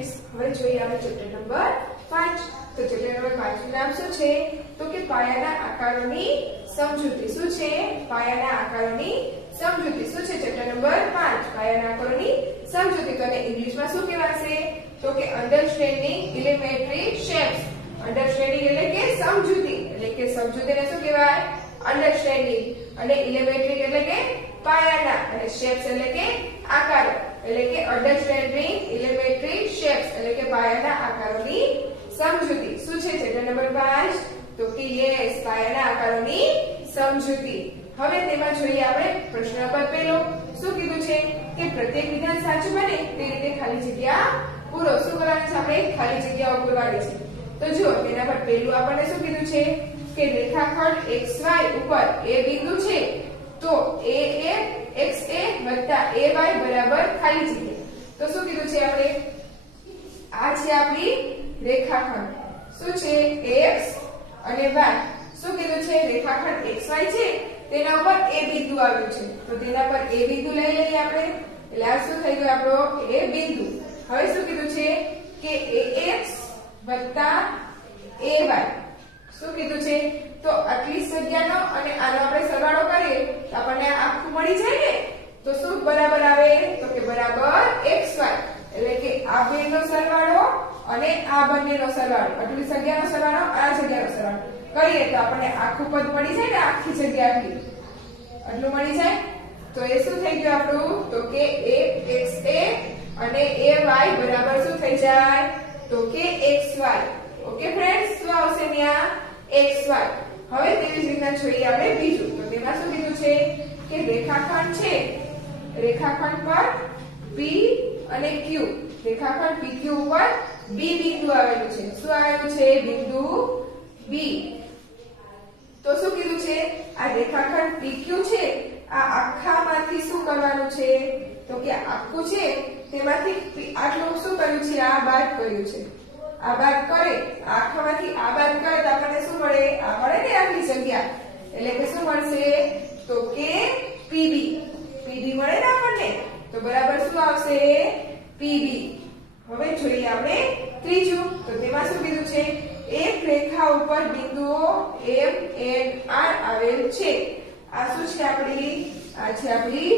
Friends, હવે જોઈએ આપણે ચેપ્ટર નંબર 5. તો ચેપ્ટર નંબર 5 નું નામ શું છે? તો કે પાયાના આકારોની સમજૂતી. શું છે? પાયાના આકારોની સમજૂતી. શું છે ચેપ્ટર નંબર 5? પાયાના આકારોની સમજૂતી. તો એને ઇંગ્લિશમાં શું કહેવાશે? તો કે અન્ડરસ્ટેન્ડિંગ એલિમેન્ટરી શેપ્સ. અન્ડરસ્ટેન્ડિંગ એટલે કે સમજૂતી. એટલે કે સમજૂતીને શું કહેવાય? અન્ડરસ્ટેન્ડિંગ. અને એલિમેન્ટરી એટલે કે પાયાના, અને શેપ્સ એટલે કે આકારો. એટલે કે અન્ડરસ્ટેન્ડિંગ એલિમેન્ટરી શેપ્સ એટલે કે પાયાના આકારોની સમજૂતી. શું છે ચેપ્ટર નંબર 5? તો કે યસ, પાયાના આકારોની સમજૂતી. હવે તેમાં જોઈએ આપણે પ્રશ્ન નંબર પહેલો. શું કીધું છે? કે પ્રત્યેક વિધાન સાચું બને તે રીતે ખાલી જગ્યા પૂરો. શું કરવાનું છે? આપણે ખાલી જગ્યાઓ પૂરવાની છે. તો જો તેના પર પહેલું આપણને શું કીધું છે? કે રેખાખંડ XY ઉપર એ બિંદુ છે, તો AA XA વત્તા AY બરાબર ખાલી જગ્યા. તો શું કીધું છે આપણે? આ છે આપણી રેખાખંડ. શું છે? X અને Y. શું કીધું છે? રેખાખંડ XY છે, તેના ઉપર A બિંદુ આવ્યું છે, તો તેના પર A બિંદુ લઈ લઈએ આપણે. એટલે આ શું થઈ ગયું આપણો? A બિંદુ. હવે શું કીધું છે? કે AX વત્તા AY. શું કીધું છે? તો આટલી સંખ્યાનો અને આનો આપણે સરવાળો કરીએ તો આપણને આખું મળી જાય ને. તો શું બરાબર આવે? તો કે બરાબર XY. એટલે કે આ બેનો સરવાળો અને આ બંનેનો સરવાળો, આટલી સંખ્યાનો સરવાળો, આ જગ્યાનો સરવાળો કરીએ તો આપણને આખું પદ મળી જાય ને. આખી જગ્યા આટલી આટલું મળી જાય. તો એ શું થઈ ગયું આપણું? તો કે XA અને AY બરાબર શું થઈ જાય? તો કે XY. ઓકે ફ્રેન્ડ્સ, શું આવશે ત્યાં? XY. હવે તેવી જ રીતના જોઈએ આપણે બીજું. તો તેમાં શું કીધું છે? કે રેખાખંડ છે, રેખાખંડ પર P અને Q, રેખાખંડ PQ ઉપર B બિંદુ આવેલું છે. શું આવેલું છે? બિંદુ B. તો શું કીધું છે? આ રેખાખંડ PQ છે, આ આખામાંથી શું કરવાનું છે? તો કે આખું છે તેમાંથી આટલું શું કર્યું છે? આ બાદ કર્યું છે. આ બાદ કરે, આખામાંથી આ બાદ કરે તો આપણને શું મળે? આ મળે ને આટલી સંખ્યા. એટલે કે શું મળશે? તો કે PB. PB મળે ને આપણને. તો બરાબર શું આવશે? PB. હવે જોઈએ આપણે ત્રીજું. તો તેમાં શું કીધું છે? એક રેખા ઉપર બિંદુઓ M N R આવેલ છે. આ શું છે આપણી? આ છે આપણી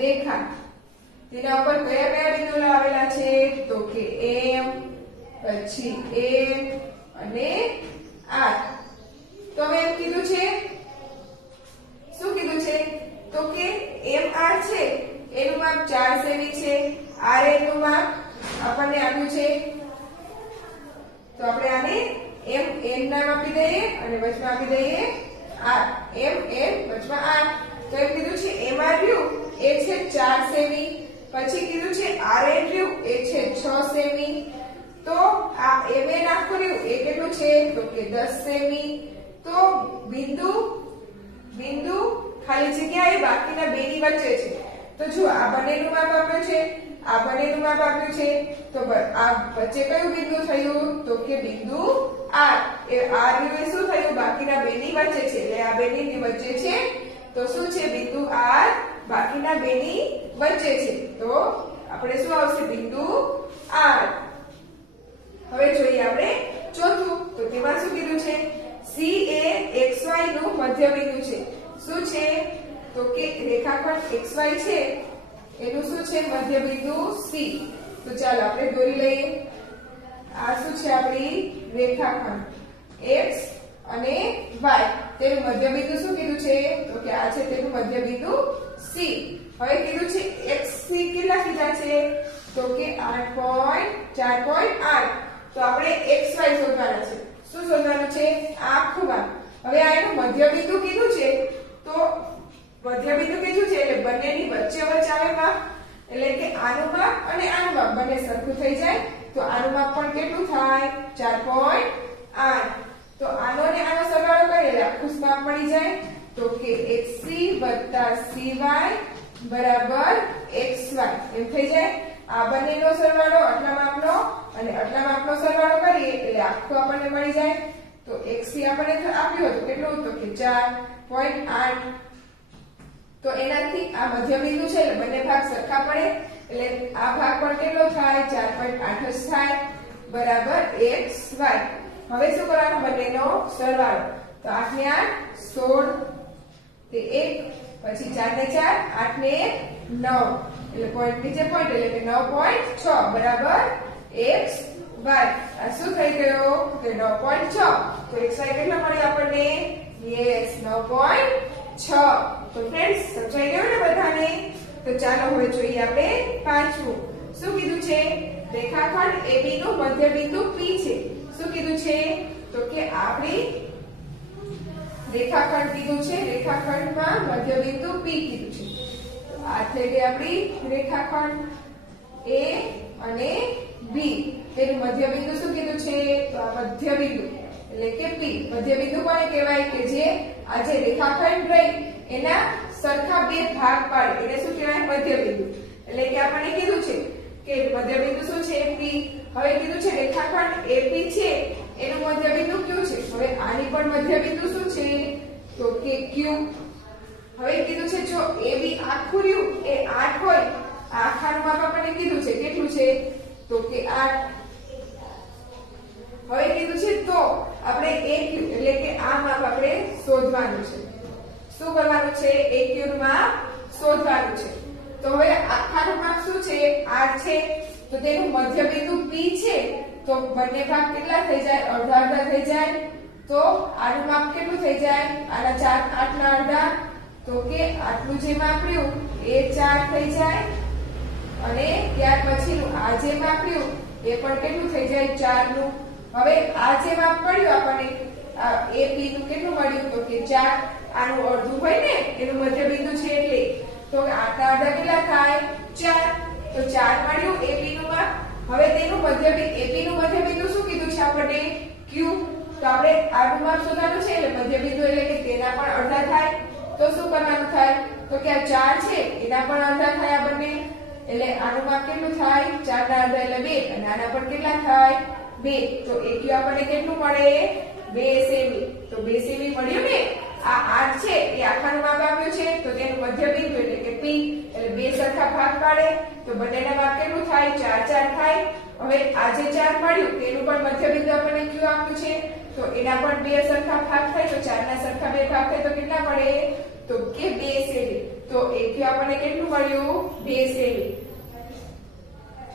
રેખા. તેના ઉપર કયા કયા બિંદુઓ આવેલા છે? તો કે M, પછી A અને R. તો હવે એમ કીધું છે, શું કીધું છે? તો કે MR છે એનું માપ 4 સેમી છે, RN નું માપ આપણને આપ્યું છે. તો આપણે આને MN નામ આપી દઈએ અને વચમાં આપી દઈએ R. MN વચમાં R. તો એમ કીધું છે MR રહ્યું એ છે 4 સેમી, પછી કીધું છે RN રહ્યું એ છે 6 સેમી. તો આ MN આખું રહ્યું એ કેટલું છે? તો કે 10 સેમી. તો બિંદુ ખાલી જગ્યા એ બાકીના બેની વચ્ચે છે. તો જો આ બંનેનું માપ આપ્યું છે, આ બંનેનું માપ આપ્યું છે, તો આ વચ્ચે કયું બિંદુ થયું? તો કે બિંદુ R. એ R રહ્યું એ શું થયું? બાકીના બેની વચ્ચે છે. એટલે આ બેની વચ્ચે છે, તો શું છે? બિંદુ R બાકીના બેની વચ્ચે છે. તો આપણે શું આવશે? બિંદુ R. હવે જોઈએ આપણે ચોથું. તો તેમાં શું કીધું છે? C એ XY નું મધ્ય બિંદુ છે. શું છે? તો કે રેખાખંડ XY છે એનું શું છે? મધ્ય બિંદુ C. તો ચાલો આપણે દોરી લઈએ. આ શું છે? આપણી રેખાખંડ X અને Y. તેનું મધ્ય બિંદુ શું કીધું છે? તો કે આ છે તેનું મધ્ય બિંદુ C. હવે કીધું છે XC કેટલા કીધા છે? તો કે 8.4.8. તો આપણે XY શોધવાના છે. શું શોધવાનું છે? આખું માપ. હવે આ એનું મધ્ય બિંદુ કીધું છે, તો મધ્ય બિંદુ કીધું છે એટલે બંનેની વચ્ચે આવે માપ. એટલે કે આનું માપ અને આનું માપ બંને સરખું થઈ જાય. તો આનું માપ પણ કેટલું થાય? 4.8. તો આનો અને આનો સરવાળો કરીએ એટલે આખું માપ મળી જાય. તો કે XC વત્તા CY બરાબર XY એમ થઈ જાય. આ બંનેનો સરવાળો આટલા માપનો અને આટલા માપનો સરવાળો કરીએ એટલે આખું આપણને મળી જાય. તો XC આપણને આપ્યું હતું કેટલું? તો કે 4.8. તો એનાથી આ મધ્ય બિંદુ છે એટલે બંને ભાગ સરખા પડે એટલે આ ભાગ પણ કેટલો થાય 4.8 જ થાય બરાબર xy. હવે શું કરવાનું બંનેનો સરવાળો તો 8 ને 8 16 તે 1 પછી 4 ને 4 8 ને 1 9 એટલે પોઈન્ટ નીચે પોઈન્ટ એટલે કે 9.6 બરાબર xy. આ શું થઈ ગયો કે 9.6 તો xy કેટલો મળ્યો આપણને યસ 9.6. તો ફ્રેન્ડ્સ સમજાઈ ગયું ને બધાને. તો ચાલો હવે જોઈએ આપણે પાંચમું શું કીધું છે રેખાખંડ AB નું મધ્ય બિંદુ P છે. શું કીધું છે તો કે આપણી રેખાખંડ કીધું છે રેખાખંડમાં મધ્ય બિંદુ P કીધું છે. તો આ થઈ ગઈ આપણી રેખાખંડ A અને B. તેનું મધ્ય બિંદુ શું કીધું છે તો આ મધ્ય બિંદુ એટલે કે P. મધ્ય બિંદુ કોને કહેવાય કે જે આ જે રેખાખંડ રહી એના સરખા બે ભાગ પાડે એને શું કહેવાય મધ્ય બિંદુ. એટલે કે આપણને કીધું છે કે મધ્ય બિંદુ શું છે P. હવે કીધું છે રેખાખંડ AP છે એનું મધ્ય બિંદુ Q છે. હવે આની પણ મધ્ય બિંદુ શું છે તો કે Q. હવે કીધું છે જો AB આખું રહ્યું એ 8 હોય આ આખાનું માપ આપણને કીધું છે કેટલું છે તો કે 8. હવે કીધું છે તો આપણે AQ એટલે કે આ માપ આપણે શોધવાનું છે. શું કરવાનું છે AQ નું માપ શોધવાનું છે. તો હવે આખાનું માપ શું છે 8 છે તો તેનું મધ્ય બિંદુ P છે તો બંને ભાગ કેટલા થઈ જાય અડધા અડધા થઈ જાય. તો આનું માપ કેટલું થઈ જાય આના 4 8 ના અડધા તો કે આટલું જે માપ રહ્યું એ 4 થઈ જાય અને ત્યાર પછીનું આ જે માપ રહ્યું એ પણ કેટલું થઈ જાય 4 નું. હવે આ જે માપ પડ્યું આપણને AP નું કેટલું મળ્યું તો કે 4. આનું અડધું હોય ને એનું મધ્ય બિંદુ છે એટલે તો 8 ના અડધા કેટલા થાય 4. તો 4 મળ્યું AP નું માપ. હવે તેનું મધ્ય AP નું મધ્ય બિંદુ શું કીધું છે આપણને Q. તો આપણે આનું માપ શોધવાનું છે એટલે મધ્ય બિંદુ એટલે કે તેના પણ અડધા થાય. તો શું કરવાનું થાય તો કે આ 4 છે એના પણ અડધા થાય આ બંને એટલે આનું માપ કેટલું થાય 4 ના અડધા એટલે 2 અને આના પણ કેટલા થાય 2. તો AQ આપણને કેટલું મળે 2 સેમી. તો 2 સેમી મળ્યું ને. આ 8 છે એ આખાનું માપ આપ્યું છે તો તેનું મધ્ય બિંદુ એટલે કે P એટલે બે સરખા ભાગ પાડે તો બંનેના માપ કેટલું થાય 4 4 થાય. હવે આ જે 4 મળ્યું તેનું પણ મધ્ય બિંદુ આપણને Q આપ્યું છે તો એના પણ બે સરખા ભાગ થાય તો 4 ના સરખા બે ભાગ થાય તો કેટલા મળે તો કે 2 સેમી. તો AQ આપણને કેટલું મળ્યું 2 સેમી.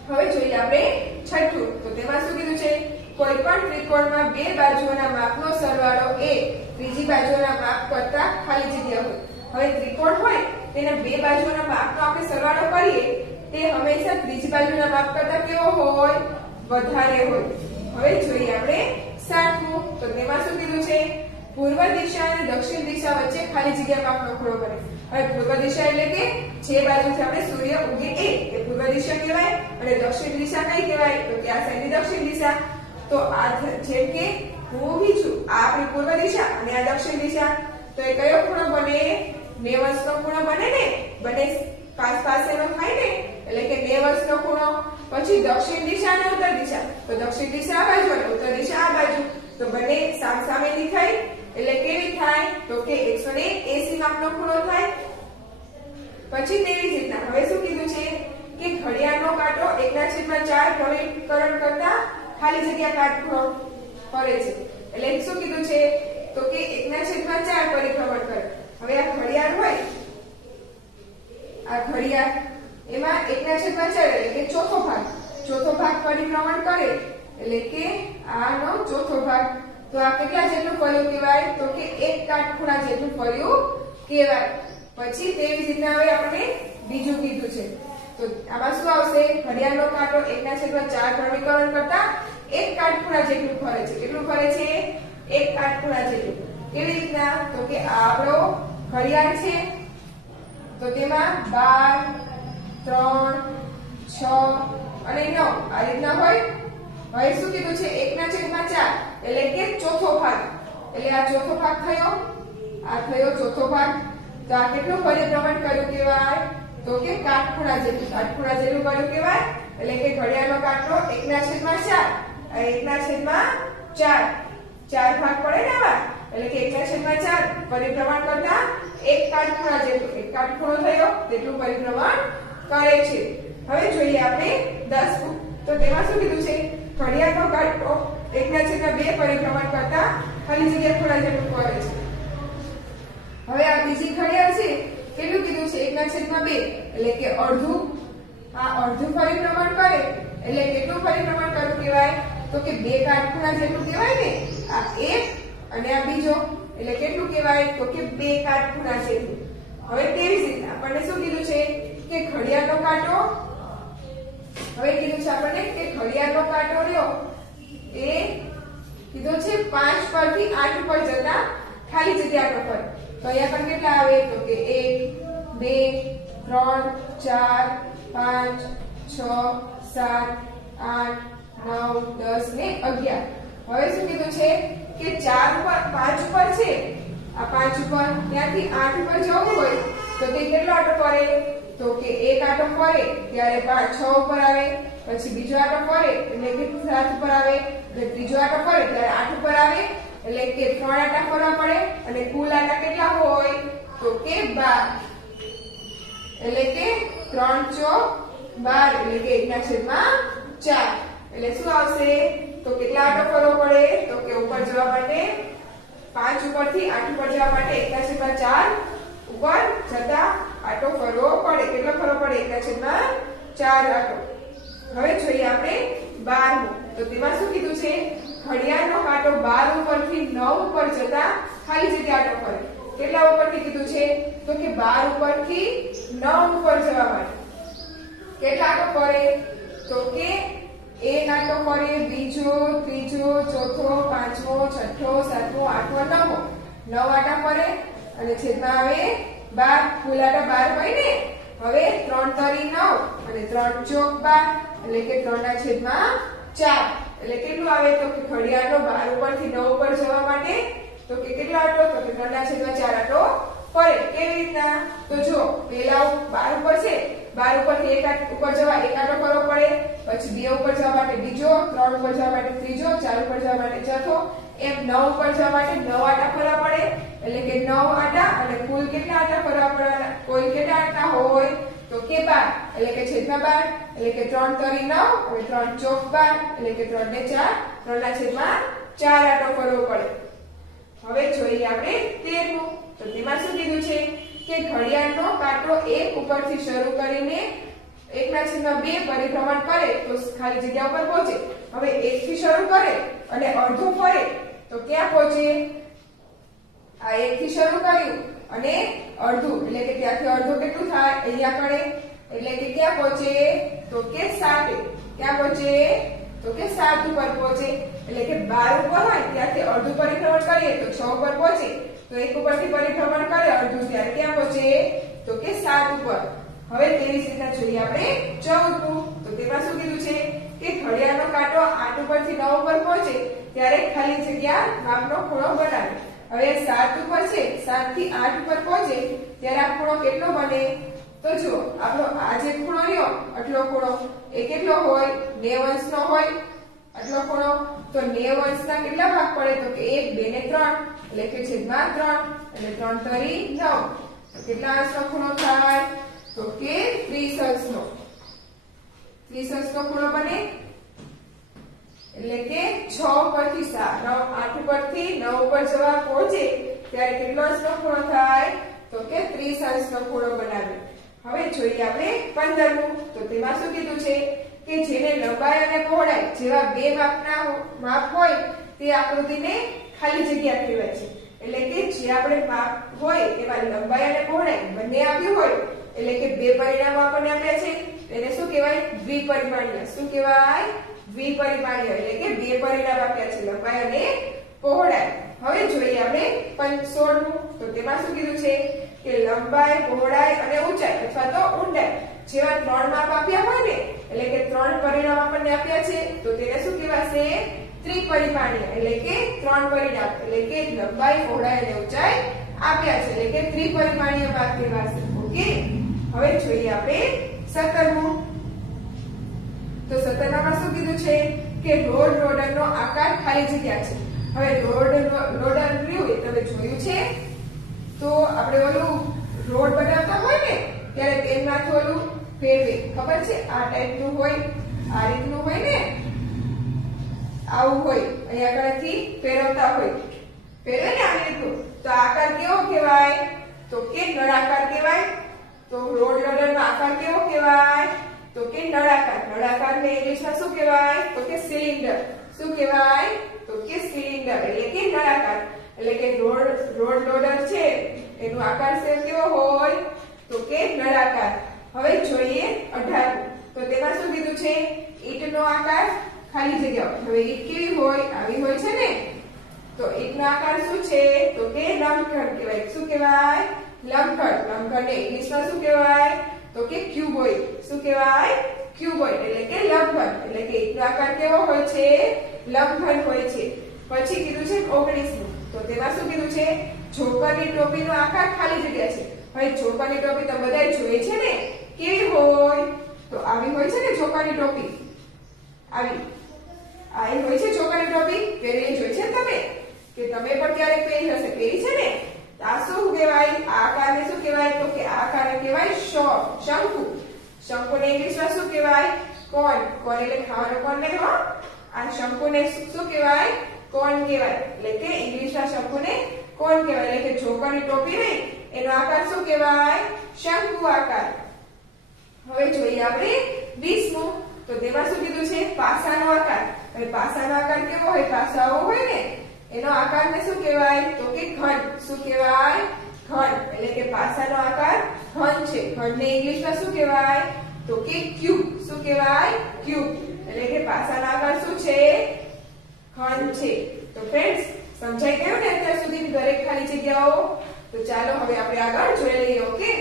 હવે જોઈએ આપણે છઠ્ઠું તો તેમાં શું કીધું છે કોઈ પણ ત્રિકોણમાં બે બાજુઓના માપનો સરવાળો એ ત્રીજી બાજુઓના માપ કરતા ખાલી જગ્યા હોય. હવે ત્રિકોણ હોય તેના બે બાજુઓના માપનો આપણે સરવાળો કરીએ તે હંમેશા ત્રીજી બાજુના માપ કરતા કેવો હોય વધારે હોય. હવે જોઈએ આપણે સાતમું તો તેમાં શું કીધું છે પૂર્વ દિશા અને દક્ષિણ દિશા વચ્ચે ખાલી જગ્યા માપનો ખૂણો કરે. હવે પૂર્વ દિશા એટલે કે જે બાજુથી આપણે સૂર્ય ઉગે એ પૂર્વ દિશા કહેવાય અને દક્ષિણ દિશા કઈ કહેવાય તો કે આ સાઈડની દક્ષિણ દિશા. તો આ જેમ કે હું ઊભી છું આ આપણી પૂર્વ દિશા અને આ દક્ષિણ દિશા તો એ કયો ખૂણો બને 90 નો ખૂણો બને ને. બંને પાસ પાસેનો થાય ને એટલે કે 90 નો ખૂણો. પછી દક્ષિણ દિશા અને ઉત્તર દિશા તો દક્ષિણ દિશા આ બાજુ અને ઉત્તર દિશા આ બાજુ તો બંને સામસામેની થઈ એટલે કેવી થાય તો કે 180 માપનો ખૂણો થાય. પછી તેવી જ રીતના હવે શું કીધું છે કે ઘડિયાળનો કાંટો 1/4 ધ્રુવીકરણ કરતા ખાલી જગ્યા કાટખૂણો ફરે છે. એટલે શું કીધું છે તો કે 1/4 પરિભ્રમણ કરે. હવે આ ઘડિયાળ હોય આ ઘડિયાળ એમાં 1/4 એટલે કે ચોથો ભાગ પરિભ્રમણ કરે એટલે કે આનો ચોથો ભાગ. તો આ કેટલા જેટલું ફર્યું કહેવાય તો કે એક કાટખૂણા જેટલું ફર્યું કહેવાય. પછી તેવી રીતના હવે આપણે બીજું કીધું છે તો આમાં શું આવશે ઘડિયાળનો કાંટો 1/4 ધ્રુવીકરણ કરતા એક કાટખૂણા જેટલું ફરે છે. કેટલું ફરે છે એક કાટખૂણા જેટલું. કેવી રીતના તો કે આ આપણો ઘડિયાળ છે તો તેમાં 12 3 6 અને 9 આ રીતના હોય. હવે શું કીધું છે 1/4 એટલે કે ચોથો ભાગ એટલે આ ચોથો ભાગ થયો આ થયો ચોથો ભાગ. તો આ કેટલું પરિભ્રમણ કર્યું કહેવાય તો કે કાટખૂણા જેટલું કર્યું કહેવાય. એટલે કે ઘડિયાળનો કાંટો 1/4 1/4 ચાર ભાગ પડે ને આવા એટલે કે 1/4 પરિભ્રમણ કરતા એક કાટખૂણા જેટલું, એક કાટખૂણો થયો તેટલું પરિભ્રમણ કરે છે. હવે જોઈએ આપણે 10 તો તેમાં શું કીધું છે? ઘડિયાળનો કાંટો 1/2 પરિભ્રમણ કરતા ખાલી જગ્યા ખૂણા જેટલું ફરે છે. હવે આ બીજી ઘડિયાળ છે કેટલું કીધું છે? 1/2 એટલે કે અડધું. આ અડધું પરિભ્રમણ કરે એટલે કેટલું પરિભ્રમણ કરવું કહેવાય? તો કે 2 કાટખૂણા જેટલું કહેવાય ને. આ એક અને આ બીજો એટલે કેટલું કહેવાય? તો કે 2 કાટખૂણા જેટલું. હવે તેવી જ રીતે આપણને શું કીધું છે? કે ઘડિયાળનો કાંટો, હવે કીધું છે આપણને કે ઘડિયાળનો કાંટો રહ્યો એ કીધું છે 5 પરથી 8 ઉપર જતા ખાલી જગ્યાનો ફરે. તો અહીંયા પણ કેટલા આવે? તો કે 1 2 3 4 5 6 7 8 9 10 ને 11. હવે શું કીધું છે કે 4 ઉપર 5 ઉપર છે, આ 5 ઉપર ત્યાંથી 8 ઉપર જવું હોય તો તે કેટલો આટો ફરે? તો કે એક આટો ફરે ત્યારે 6 ઉપર આવે, પછી બીજો આટો ફરે એટલે કે 7 ઉપર આવે, એટલે ત્રીજો આટો ફરે ત્યારે 8 ઉપર આવે, એટલે કે 3 આટા ફરવા પડે અને કુલ આટા કેટલા હોય? તો કે 12. એટલે કે 3 ચોક 12 એટલે કે 1/4. એટલે શું આવશે? તો કેટલા આટો ફરવો પડે? તો કે ઉપર જવા માટે 5 ઉપરથી 8 ઉપર જવા માટે 1/4 ઉપર જતા આટો ફરવો પડે. કેટલો ફરવો પડે? 1/4 આટો. હવે જોઈએ આપણે 12મું. તો તેમાં શું કીધું છે? ઘડિયાળનો કાંટો 12 ઉપરથી 9 ઉપર જતા ખાલી જગ્યા આટો ફરે. કેટલા ઉપરથી કીધું છે? તો કે 12 ઉપરથી 9 ઉપર જવા માટે કેટલા આટો ફરે? તો કે એક આટો ફરે, બીજો, ત્રીજો, ચોથો, પાંચમો, છઠ્ઠો, સાતમો, આઠમો, નવમો. 9 આટા ફરે અને છેદમાં આવે 12. કુલ આટા 12 હોય ને. હવે 3 તરી 9 અને 3 ચોક 12 એટલે કે 3/4. એટલે કેટલું આવે? તો કે ઘડિયાળનો 12 ઉપરથી 9 ઉપર જવા માટે તો કે કેટલો આટો? તો કે 3/4 આટો ફરે. કેવી રીતના? તો જો પહેલા 12 ઉપર છે, 12 ઉપરથી 1 ઉપર જવા એક આટો ફરવો પડે, પછી 2 ઉપર જવા માટે બીજો, 3 ઉપર જવા માટે ત્રીજો, 4 ઉપર જવા માટે ચોથો, એમ 9 ઉપર જવા માટે 9 આટા ફરવા પડે. એટલે કે 9 આટા અને કુલ કેટલા આટા ફરવા પડવાના? કુલ કેટલા આટા હોય? તો કે 12 એટલે કે છેદમાં 12 એટલે કે 3 તરી 9 અને 3 ચોક 12 એટલે કે 3 ને 4 3/4 આટો ફરવો પડે. હવે જોઈએ આપણે 13મું. તો તેમાં શું કીધું છે? કે ઘડિયાળનો કાંટો 1 ઉપરથી શરૂ કરીને 1/2 પરિભ્રમણ કરે તો ખાલી જગ્યા ઉપર પહોંચે. હવે 1 થી શરૂ કરે અને અડધું ફરે તો ક્યાં પહોંચે? આ 1 થી શરૂ કર્યું અને અડધું એટલે કે ત્યાંથી અડધું કેટલું થાય? અહીંયા પડે એટલે કે ક્યાં પહોંચે? તો કે 7. ક્યાં પહોંચે? તો કે 7 ઉપર પહોંચે. એટલે કે 12 ઉપર હોય ત્યાંથી અડધું પરિભ્રમણ કરીએ તો 6 ઉપર પહોંચે. તો 1 ઉપરથી પરિભ્રમણ કરે અડધું ત્યારે ક્યાં પહોંચે? તો કે 7 ઉપર. હવે તેવી રીતના જોઈએ આપણે 14મું. તો તેમાં શું કીધું છે? કે ઘડિયાળનો કાંટો 8 ઉપરથી 9 ઉપર પહોંચે ત્યારે ખાલી જગ્યા માપનો ખૂણો બનાવે. હવે 7 ઉપર છે, 7 થી 8 ઉપર પહોંચે ત્યારે આ ખૂણો કેટલો બને? તો જો આપણો આ જે ખૂણો રહ્યો આટલો ખૂણો એ કેટલો હોય? 90 અંશનો હોય આટલો ખૂણો. તો 90 અંશના કેટલા ભાગ પડે? તો કે 1 2 ને 3 એટલે કે છેદમાં 3 એટલે 3 તરી 9. તો કેટલા અંશનો ખૂણો થાય? તો કે 30 અંશનો. 30 અંશનો ખૂણો બને. એટલે કે 6 ઉપરથી 8 ઉપરથી 9 ઉપર જવા પહોંચે ત્યારે કેટલો અંશનો ખૂણો થાય? તો કે 30 અંશનો ખૂણો બનાવે. હવે જોઈએ આપણે 15મું. તો તેમાં શું કીધું છે? કે જેને લંબાઈ અને પહોળાઈ જેવા બે માપ હોય તે આકૃતિને ખાલી જગ્યા કહેવાય છે. એટલે કે જે આપણે માપ હોય એમાં લંબાઈ અને પહોળાઈ બંને આપ્યું હોય એટલે કે બે પરિમાણો આપણને આપ્યા છે તેને શું કહેવાય? દ્વિપરિમાણીય. શું કહેવાય? દ્વિપરિમાણીય. એટલે કે બે પરિમાણ આપ્યા છે, લંબાઈ અને પહોળાઈ. હવે જોઈએ આપણે 16મું. તો તેમાં શું કીધું છે? કે લંબાઈ, પહોળાઈ અને ઊંચાઈ અથવા તો ઊંડાઈ જેવા 3 માપ આપ્યા હોય ને એટલે કે 3 પરિમાણ આપણને આપ્યા છે તો તેને શું કહેવાશે? ત્રિપરિમાણીય. એટલે કે 3 પરિમાણ એટલે કે લંબાઈ, પહોળાઈ અને ઊંચાઈ આપ્યા છે એટલે કે ત્રિપરિમાણીય માપ કહેવાશે. ઓકે. હવે જોઈએ આપણે 17મું. તો 17માં શું કીધું છે? કે રોલરનો આકાર ખાલી જગ્યા છે. હવે રોલર રહ્યું એ તમે જોયું છે? તો આપણે ઓલું રોડ બનાવતા હોય ને ત્યારે તેમાંથી ઓલું ફેરવે, ખબર છે? આ ટાઈપનું હોય, આ રીતનું હોય ને, આવું હોય, અહીંયા આગળથી ફેરવતા હોય, ફેરવે ને આવી રીતનું. તો આકાર કેવો કહેવાય? તો કે નળાકાર કહેવાય. તો રોડ રોલરનો આકાર કેવો કહેવાય? તો કે નળાકાર. નળાકારને ઇંગ્લિશમાં શું કહેવાય? તો કે સિલિન્ડર. શું કહેવાય? તો કે સિલિન્ડર એટલે કે નળાકાર. એટલે કે રોડ લોડર છે એનો આકાર કેવો હોય? તો કે નળાકાર. હવે જોઈએ 18. તો તેમાં શું કીધું છે? ઈંટનો આકાર ખાલી જગ્યા. હવે ઈંટ કેવી હોય? આવી હોય છે ને. તો ઈંટનો આકાર શું છે? તો કે લંબઘન કહેવાય. શું કહેવાય? લંબઘન. લંબઘનને ઇંગ્લિશમાં શું કહેવાય? તો કે ક્યુબોઇડ. શું કહેવાય? ક્યુબોઇડ એટલે કે લંબઘન. એટલે કે ઈંટનો આકાર કેવો હોય છે? લંબઘન હોય છે. પછી કીધું છે 19. તો તેમાં શું કીધું છે? જોકરની ટોપીનો આકાર ખાલી જગ્યા છે. હવે જોકરની ટોપી તો બધાય જોઈ છે ને, કેવી હોય? તો આવી હોય છે ને જોકરની ટોપી. આવી હોય છે જોકરની ટોપી. પહેરેલી જોઈ છે તમે? કે તમે પણ ક્યારેક પહેરી હશે? પહેરી છે ને. આ શું કહેવાય? આ આકારને શું કહેવાય? તો કે આ આકારને કહેવાય શંકુ. શંકુને ઇંગ્લિશમાં શું કહેવાય? કોન. કોન એટલે ખાવાનો કોન નહીં હો. આ શંકુને શું કહેવાય? કોન કહેવાય. એટલે કે ઇંગ્લિશમાં શંકુને કોન કહેવાય. એટલે કે જોકરની ટોપી નહીં એનો આકાર શું કહેવાય? શંકુ આકાર. હવે જોઈએ આપણે 20મું. તો તેમાં શું કીધું છે? પાસાનો આકાર. હવે પાસાનો આકાર કેવો હોય? પાસાઓ હોય ને એનો આકારને શું કહેવાય? તો કે ઘન. શું કહેવાય? ઘન. એટલે કે પાસાનો આકાર ઘન છે. ઘનને ઇંગ્લિશમાં શું કહેવાય? તો કે ક્યુબ. શું કહેવાય? ક્યુબ. એટલે કે પાસાનો આકાર શું છે? ઘન છે. તો ફ્રેન્ડ્સ સમજાઈ ગયું ને અત્યાર સુધી દરેક ખાલી જગ્યાઓ? તો ચાલો હવે આપણે આગળ જોઈ લઈએ. ઓકે.